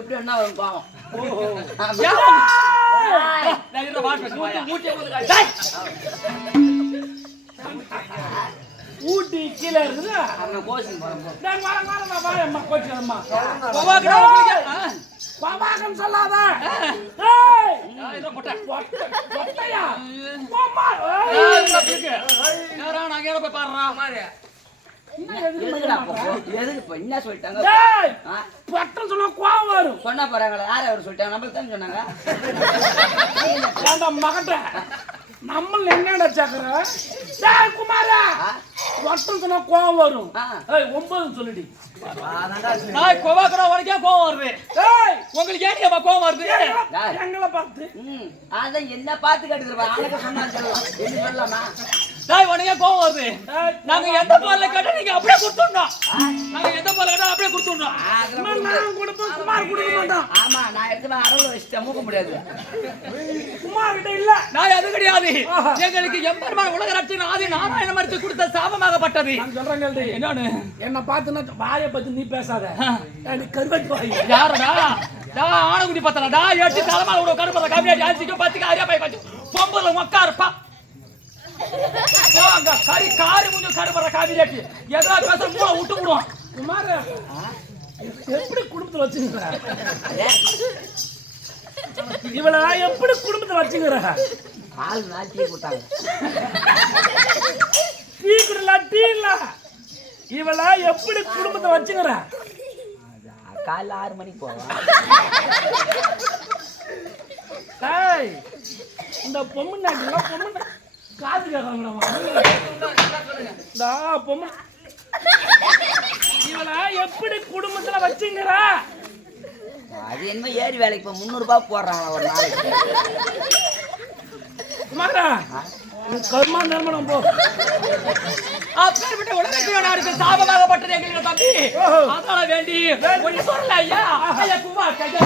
எப்படி வேணா வரும் பாவம்! ஊட்டி கீழே இருக்குது அவன் கோச்சிங் போறோம். பவாகம் சொல்லாத? போம்மா. ஏய்! என்ன சொல்லிட்டாங்க? பொட்டம் சொன்னா கோவம் வரும். சொன்னா போறாங்களே? யார் அவர் சொல்லிட்டாங்க? நம்மளுக்கு தான் சொன்னாங்க. மகட்ட? நம்மள என்னடா சக்கர டேய் குமாரா சொன்னா கோவம் வரும். ஏய் ஒன்பது சொல்லுடி. நாய் கோவாக்குற உனக்கே கோவம் வருது. டேய் உங்களுக்கு ஏன் ஏமா கோவம் வருது? எங்களை- பார்த்து. அதான் என்ன பார்த்து கட்டுக்கிறப்ப அழகா சொன்னா சொல்லலாம் என்ன சொல்லலாமா? நாய் உனக்கே கோவம் வருது? டேய், நாங்க எந்த பால்ல கேட்டா நீங்க அப்படியே கொடுத்துடணும். நாங்க எந்த பால்ல கேட்டா அப்படியே கொடுத்துடணும். நான் கொடுப்பேன் குமார் கொடுக்க மாட்டான் ஆமா நான் எடுத்து அறுபது வச்சுட்டேன் மூக்க முடியாது. குமார் கிட்ட இல்ல. நாய் அது கிடையாது. எங்களுக்கு எம்பெருமான் உலக ரட்சணை ஆதி நாராயண மறுத்து கொடுத்த சாபமாகப்பட்டது. நான் சொல்றேன் என்னன்னு? என்ன பார்த்துன்னா வாயை பத்தி நீ பேசாத. நீ கருவாட்டு வாய். யாரடா? டா ஆனகுடி பத்தல டா எட்டு தலைமால விட கருப்பற கம்மியாடி அரிசிக்கு பத்துக்கு அரியா போய் கொஞ்சம் பொம்புல அங்க கறி காரி முடிஞ்சு கருப்பற காமியாட்டி எதா பேச மூளை விட்டு விடுவான் குமார எப்படி குடும்பத்துல வச்சுக்கிற? இவள எப்படி குடும்பத்துல வச்சுக்கிற? ஆள் நாள் டீ கொடுத்தாங்க டீ குடல டீ இல்ல. இவள எப்படி குடும்பத்தை வச்சுக்கிற? காலைல ஆறு மணிக்கு டேய் இந்த பொம்மை நாட்டுல பொம்மை காது பொம்மை. இவள எப்படி குடும்பத்துல வச்சுங்கிற அது என்ன ஏறி வேலைக்கு இப்போ முந்நூறுபா போடுறாங்க ஒரு நாளைக்கு குமாரா கர்மா நர்மணம் போ. அப்பேற்பட்ட உலகத்தில் நாடுக்கு சாபமாகப்பட்டது எங்களுக்கு தம்பி. அதனால வேண்டி ஒண்ணு சொல்லல ஐயா ஐயா குமா கையா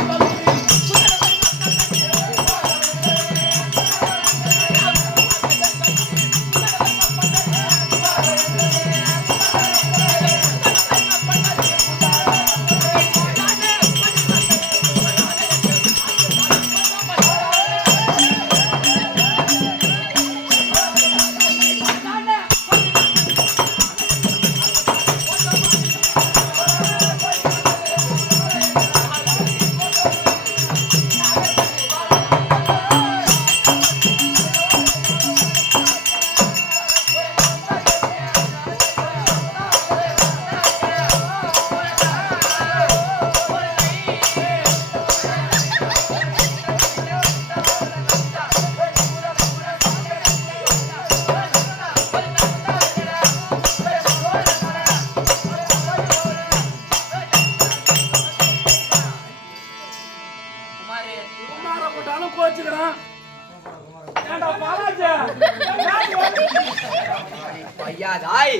ஐயா தாய்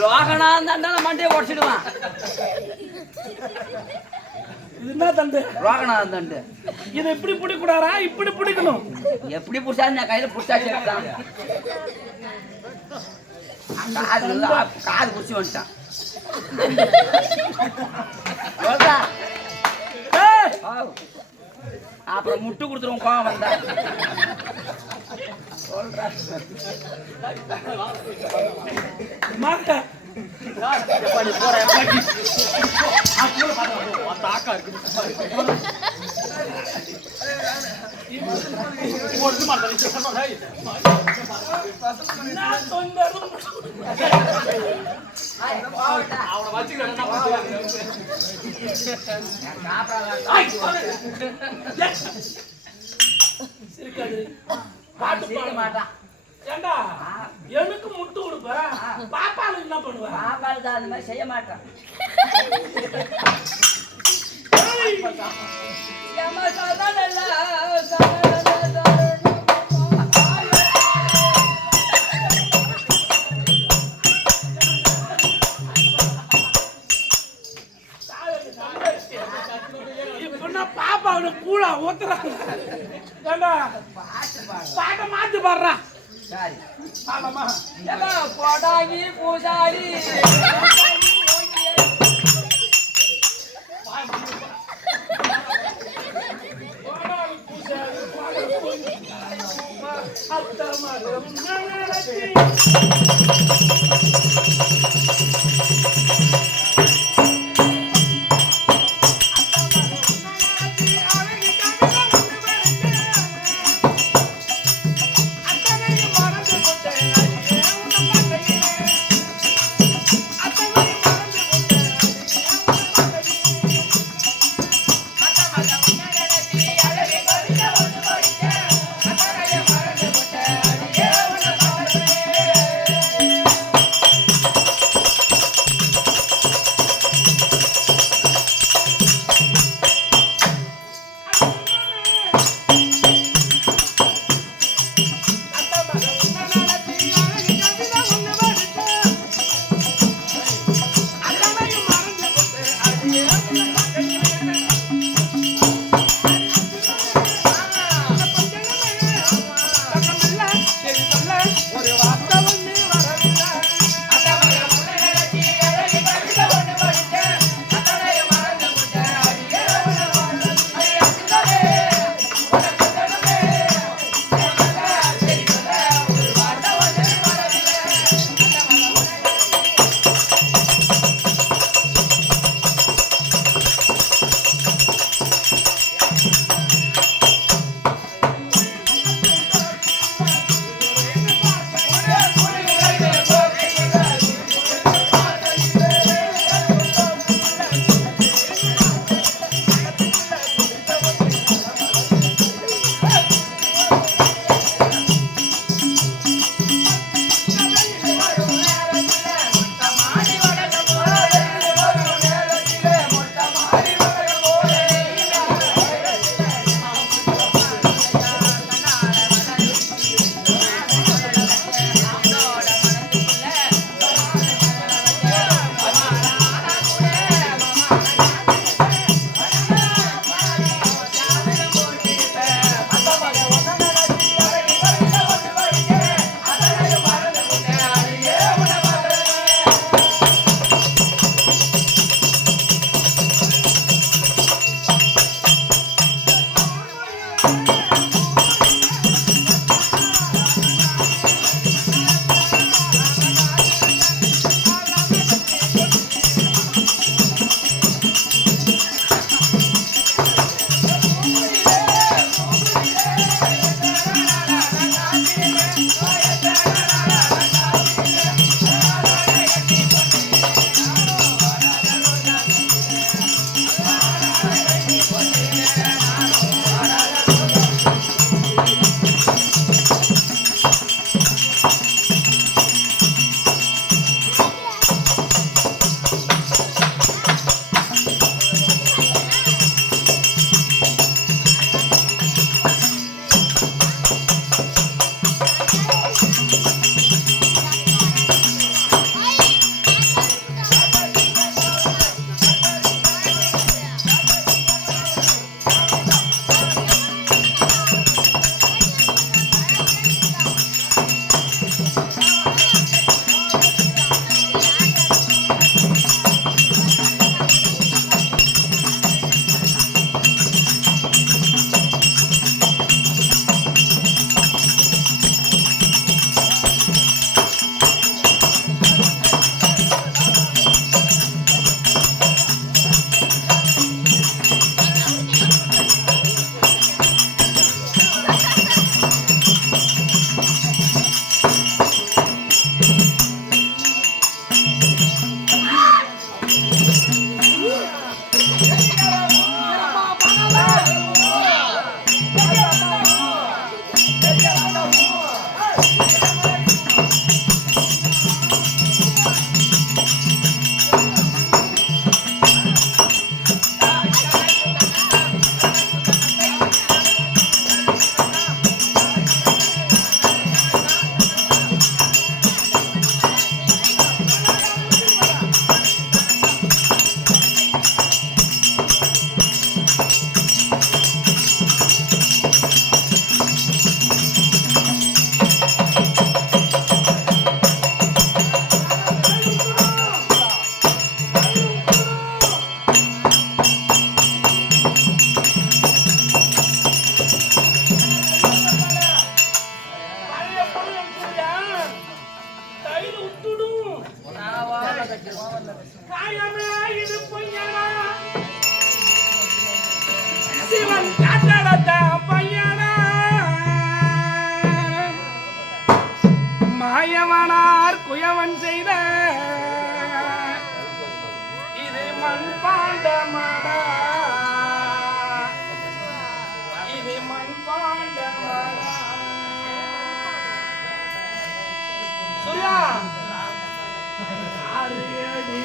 லோகனா இருந்தா மண்டையை உடச்சிடுவான் இது என்ன தண்டு. லோகனா இருந்தாண்டு இதை இப்படி பிடிக்கூடாரா இப்படி பிடிக்கணும். எப்படி புடிச்சா நான் கையில புடிச்சா சேர்த்தான் காது காது புடிச்சு வந்துட்டான். அப்புறம் முட்டு கொடுத்துருவோம் கோவம் வந்தா. மாட்ட. எப்படி பாட்டு மாட்டான் ஏண்டா? எனக்கு முட்டு கொடுப்ப? பாப்பாளுக்கு என்ன பண்ணுவ? பாப்பாள் தான் அந்த மாதிரி செய்ய மாட்டான் ஏய், இப்ப பாடுறா. சரி. ஆமாமா எல்லாம் கொடாகி பூசாரி. மண் பாண்டமடா இது மண் பாண்டமடா சூர்யா அரியடி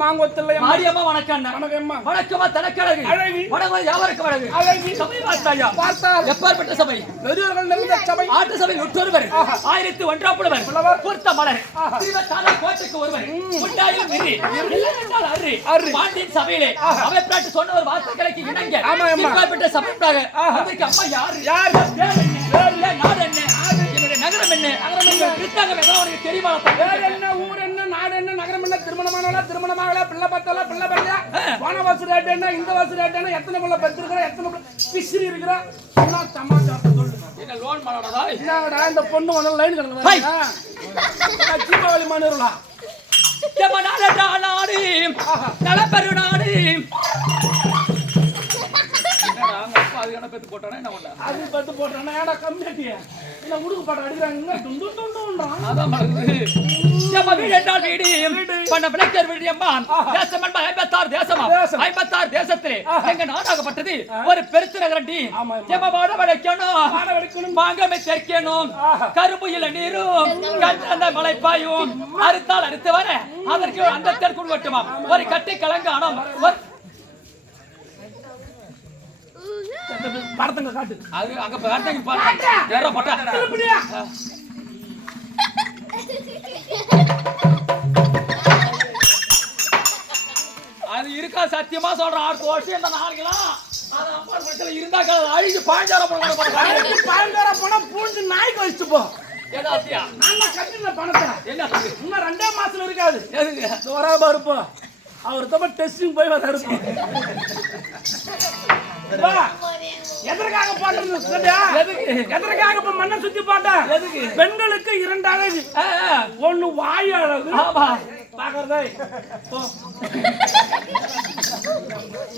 மாங்கொத்து என்ன மாங்கொத்துல மாரியம்மா வணக்கம். வணக்கம்மா. வணக்கமா தனக்கழகு அழகு. வணக்கம் யாவருக்கு வழகு அழகு. சபை பார்த்தாயா? பார்த்தால் எப்பாற்பட்ட சபை? பெரியவர்கள் நிறைந்த சபை. ஆட்டு சபை நுற்றொருவர் ஆயிரத்தி ஒன்றாம் புலவர். புலவர். பொருத்த மலர். ஆஹா. திருவத்தான கோட்டைக்கு ஒருவர். முட்டாயில் மிரி இல்லையென்றால் அரு அரு. பாண்டியன் சபையிலே அவை பிராட்டு சொன்ன ஒரு வார்த்தைகளுக்கு இணங்க. எப்பாற்பட்ட சபைக்காக. அதற்கு அம்மா யாரு? யார்? நாடு என்ன? நகரம் என்ன? நகரம் என்ன? கிருத்தகம் எதோ உனக்கு தெரியுமா? வேற என்ன ஊர் நகரம் என்ன? திருமணமானவளா திருமணமாகல பிள்ளை பார்த்தவளா பிள்ளை பார்த்தா போன வாசு ரேட் என்ன? இந்த வாசு ரேட் என்ன? எத்தனை பிள்ளை பெற்றிருக்கிற எத்தனை பிசிறி இருக்கிற என்ன சமாச்சாரத்தை சொல்லு என்ன லோன் பண்ணாடா என்னடா இந்த பொண்ணு வந்து லைன் ஹை. கிடக்குறா தீபாவளி மாநிலா எம்ம நாடா நலப்பெரு நாடு அது பண்ணா? பத்து போட்டானா? ஏடா கம்மியாட்டிய? என்ன உடுக்கு பாட்டு அடிக்கிறாங்க? துண்டு துண்டுன்றான் அதான் எம்ம வீடு என்றால் வீடு. பண்ண விளக்கர் வீடு எம்மா. தேசம் என்பது ஐம்பத்தாறு தேசமா? ஐம்பத்தாறு தேசத்திலே எங்க நாடாகப்பட்டது. ஒரு வாட வளைக்கணும். வளைக்கணும். மாங்கமை தெற்கணும். கரும்பு இல நீரும். கண்டந்த மலை பாயும் அறுத்தால் அறுத்து வர. அதற்கு அந்த தெற்குள் வெட்டுமா ஒரு கட்டி கலங்கானம் படத்துங்க காட்டு. அது அங்க பார்த்தீங்க பாருங்க யாரோ போட்டா திருப்படியா? அது இருக்கா சத்தியமா சொல்றேன். அடுத்த வருஷம் இந்த நாளைக்கெல்லாம் இருந்தாக்கா அழிஞ்சு பாஞ்சார போடுறாங்க பயங்கர பணம் பூண்டு நாய்க்கு வச்சுட்டு போ. என்ன ஆத்தியா நான் கட்டின பணத்தை. என்ன? இன்னும் ரெண்டே மாசம் இருக்காது. இந்த வராம இருப்போம் அவர் தப்ப டெஸ்டிங் போய் வர இருப்போம். எதற்காக? எதுக்கு? எதற்காக இப்ப மண்ணை சுத்தி போட்டேன்? பெண்களுக்கு இரண்டு அழகு. ஒண்ணு வாய் அழகு ஆமா. பாக்குறதே.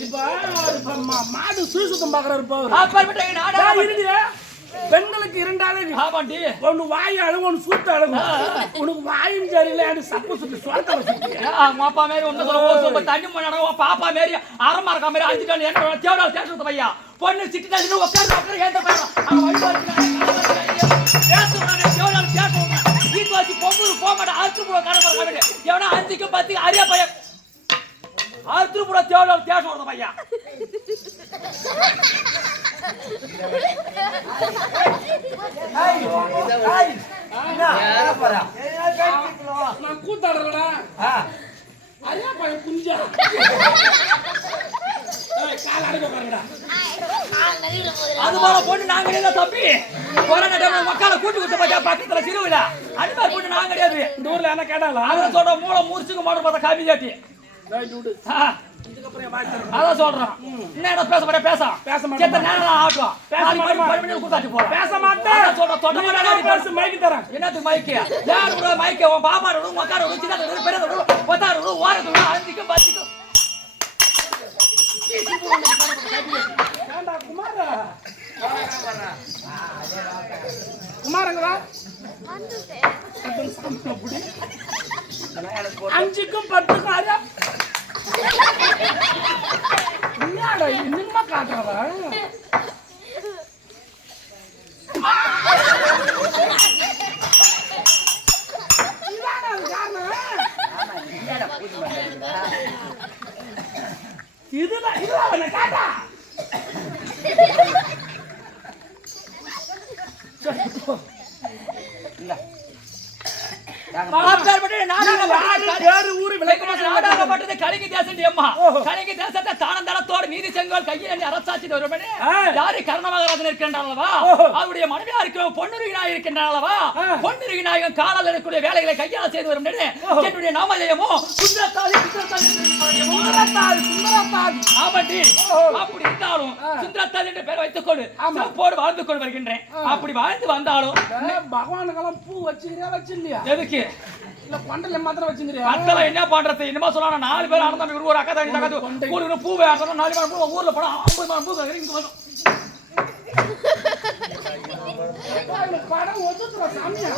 இப்ப மாடு சுழி சுத்தம் பாக்குறாரு இப்போ பெண்களுக்கு இரண்டு அழகு ஆமாண்டி. ஒண்ணு வாய் அழகு ஒண்ணு சூத்த அழகு. உனக்கு வாயும் சரியில்லை எனக்கு சப்பு சுத்தி அவங்க அப்பா மாரி ஒண்ணு சொல்ல சொல்ல தண்ணி மணி பாப்பா மாரி அரமா இருக்க மாதிரி அஞ்சு டன் என்ன தேவடால் தேசத்து பையா? பொண்ணு சிட்டி தள்ளி உட்காந்து உட்காந்து ஏந்த பையன் அவன் வழி பேசுறாங்க தேவடால் தேசம் வீட்டு வச்சு பொம்பு போக மாட்டேன் ஆத்து புட கடை பறக்க எவனா அஞ்சுக்கு பத்து அரியா பையன். ஆத்து புட தேவடால் தேசம் பையா. நான் கூத்தாடுறடா ஐயா பையன் குஞ்சா. கால் அடக்க பாருங்கடா. அது போல தம்பி. கொரோனா டைம்ல மக்களை கூட்டி கொடுத்து பார்த்தா பக்கத்துல சிறுவில அது மாதிரி பொண்ணு நாங்க கிடையாது. இந்த ஊர்ல என்ன கேட்டாளா அதான் சொல்ற மூளை மூர்ச்சுக்கு மாடு பார்த்தா காபி காட்டி அதான் சொல்றேன். என்ன பேச மாட்டேன்? பேச. பேச மாட்டேன். நேரம் ஆட்டும் பேச மாட்டேன். கொடுத்தாச்சு போறேன் பேச மாட்டேன். அதான் சொல்றேன். தொட்ட நீ மாட்டேன். வேணா பேசு மைக்கு தரேன். என்னத்துக்கு மைக்கு யார் கூட மைக்கு உன் பாப்பா மக்கார விடும் சின்ன விடும் பெரிய விடும் பொத்தார விடும் ஓரத்து விடும் அஞ்சுக்கும் பத்துக்கும். குமாரா? குமாரங்களா அஞ்சுக்கும் பத்துக்கும் அரை என்னடா இன்னுமா காட்டுறதா இதுதான் இதுதான் காட்டா. அப்பேற்பட்ட நீதி செங்கோல் கையில் அரசாட்சி. யாரு கர்ணமகராஜன். அவருடைய மனைவியா இருக்க பொன்னுருகி காலால் இருக்கக்கூடிய வேலைகளை கையால் செய்து வரும். என்னுடைய நாமஜயமோ சுந்தரத்தாதி சுந்தரத்தாதி சுந்தரத்தாதி. அப்படி இருந்தாலும். சுந்தரத்தாதி என்ற பெயர் வைத்துக் கொண்டு வாழ்ந்து கொண்டு வருகின்றேன் அப்படி வாழ்ந்து வந்தாலும் பகவானுக்கெல்லாம் பூ வச்சுக்கிறியா வச்சு இல்லையா எதுக்கு? இல்ல கொண்டல மாத்திரம் வச்சுக்கிறியா மக்கள் என்ன பண்றது? என்னமா சொன்னா நாலு பேர் அனந்தம் ஒரு அக்கா தங்கி தங்கத்து பூ வேணும் நாலு பேர் பூ ஊர்ல போனா ஐம்பது மரம் பூ கேக்குறீங்க, இங்க வந்து படம் ஒதுக்குற சாமியா?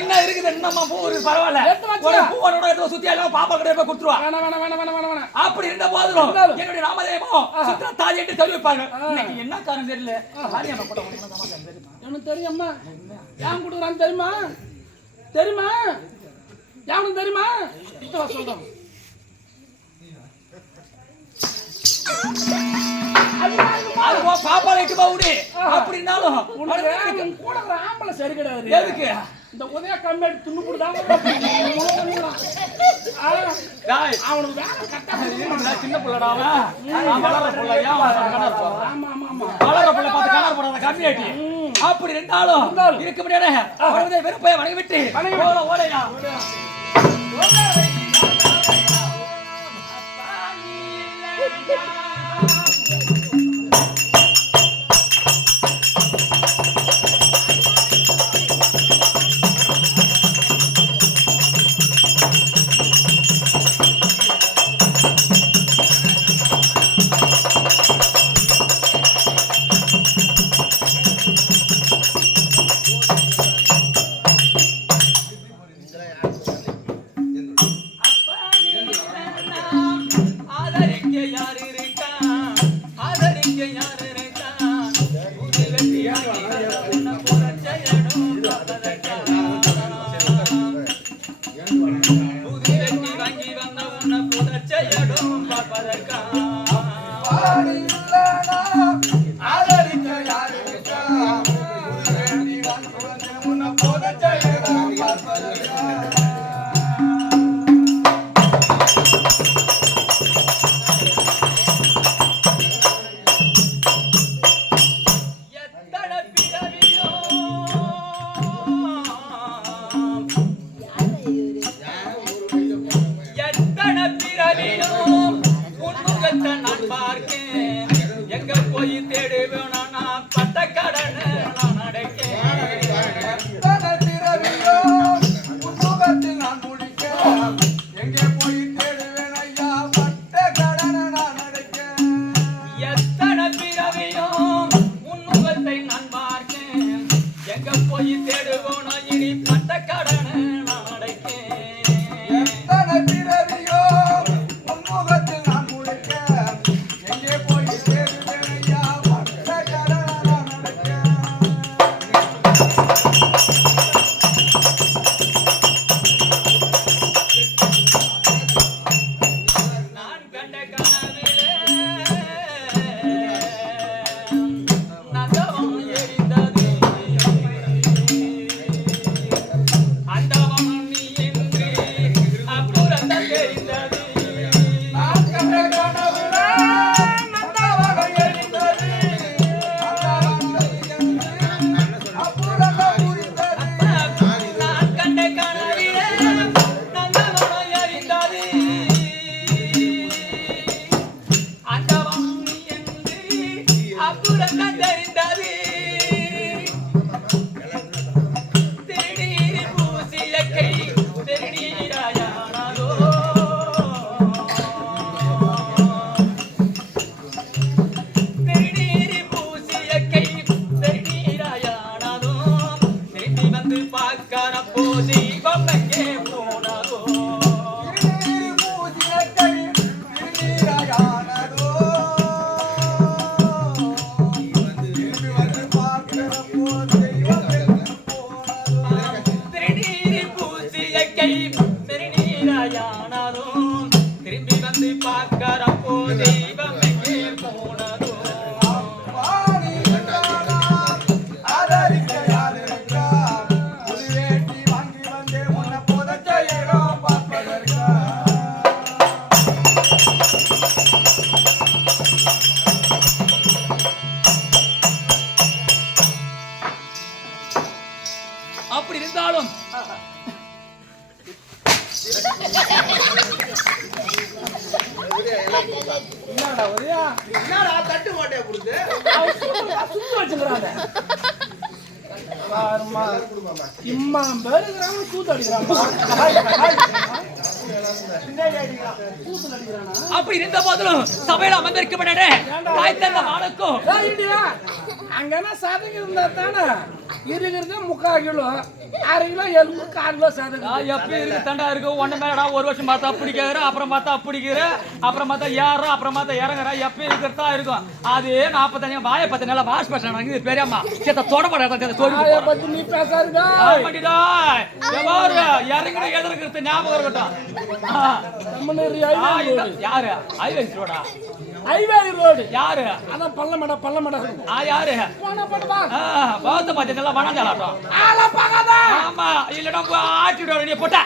என்ன இருக்குது? என்னம்மா பூ இருக்கு எடுத்து வச்சுக்க. ஒரு பூ ஒண்ணு எடுத்து சுத்தி எல்லாம் பாப்பா கிட்ட போய் கொடுத்துருவா. வேணாம் வேணாம் வேணாம் வேணாம் வேணாம் அப்படி இருந்த போதிலும். என்னுடைய நாமதேயமோ சுத்தர தாதி என்று தெரிவிப்பாங்க இன்னைக்கு என்ன காரணம் தெரியல? கூட தெரியுமா? எனக்கு தெரியும்மா. ஏன் கொடுக்குறான்னு தெரியுமா? தெரியுமா? யாருக்கு தெரியுமா? சொல்றேன் அது உன் பாப்பா இட்டு பவுடி அப்படி இருந்தாலும் உனக்கு உன் கூட இருக்கிற ஆம்பளை சரி கிடையாது. எதுக்கு? இந்த உதய கம்பெனி துண்ணு டேய், அவனுக்கு வேலை கட்டா நான் சின்ன பிள்ளடா அவன். நான் வளர்ற பிள்ளை, ஏன் வளர்ற பிள்ளை பார்த்து கணவர் போடாத, கம்மியாட்டி. அப்படி இருந்தாலும். இருக்க முடியாத. அவனது வெறுப்பைய வணங்கி விட்டு வணங்கி ஓட ஓடையா எத்தனை அப்படி இருந்த போதிலும் சபையில அமர்ந்திருக்க மாட்டே தாய் தந்த மானுக்கும். ஏய், இண்டியா, அங்க என்ன சதகு இருந்தா தானே? இருக்கிறது முக்கால் கிலோ அரை கிலோ எலும்பு கால் கிலோ சதகு நான் எப்படி இருக்கு தண்டா இருக்கு? ஒண்ணு மேலடா ஒரு வருஷம் பார்த்தா பிடிக்கிற அப்புறம் பார்த்தா பிடிக்கிற அப்புறம் பார்த்தா ஏற அப்புறம் பார்த்தா இறங்குற எப்ப இருக்கிறதா இருக்கும். அது நாற்பத்தஞ்சு வாயை பத்து நாள் வாஷ் பண்ண இது பெரியம்மா. சேத்த தொடப்பட ஆய பத்தி நீ பேசாருடா இறங்குற எதிர்க்கிறது ஞாபகம் இருக்கட்டும். யாரு? ஐவேஸ் ரோடா ஹைவே ரோடு யாரு? அதான் பள்ளமடா பள்ளமடா ஆ யாரு? பௌத்த மத்திய நல்லா வணஞ்சாலாட்டம் ஆள பாக்காதா ஆமா இல்லடா ஆட்டிடுவாரு நீ போட்ட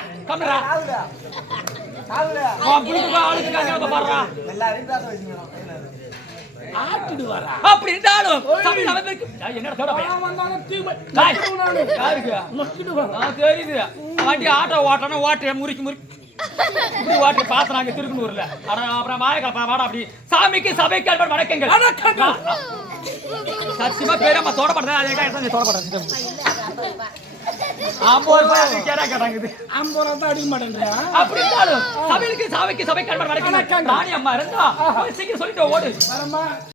புள்ளிக்கு ஆளுக்கு காங்க பாடுறா ஆட்டிடு வரா அப்படி இருந்தாலும் தமிழ் அமைப்பிற்கு என்னடா தேட பையன்? நான் வந்தாலும் தீமை. டேய், நக்கிடுவேன். நானு. யாருக்கு நக்கிடுவேன். ஆ, தெரியுது வண்டி ஆட்டோ ஓட்டணும் ஓட்டு முறுக்கி முறுக்கி இப்படி ஓட்டு பாத்துறாங்க திருக்குனூர்ல அப்புறம் வாயக்கலப்பா வாடா அப்படி. சாமிக்கு சபைக்கு வணக்கங்கள். வணக்கங்கள். சத்தியமா பேரம்மா தோடப்படுறேன் அதை தோடப்படுறேன் ஐம்பது ரூபாய் கேடா கேட்டாங்க ஐம்பது ரூபா தான் அடிக்க அப்படி இருந்தாலும் சபைக்கு சபைக்கு அன்பர் வணக்கங்கள் வணக்கங்கள். ராணி அம்மா இருந்தா சீக்கிரம் சொல்லிட்டு ஓடு. வரமா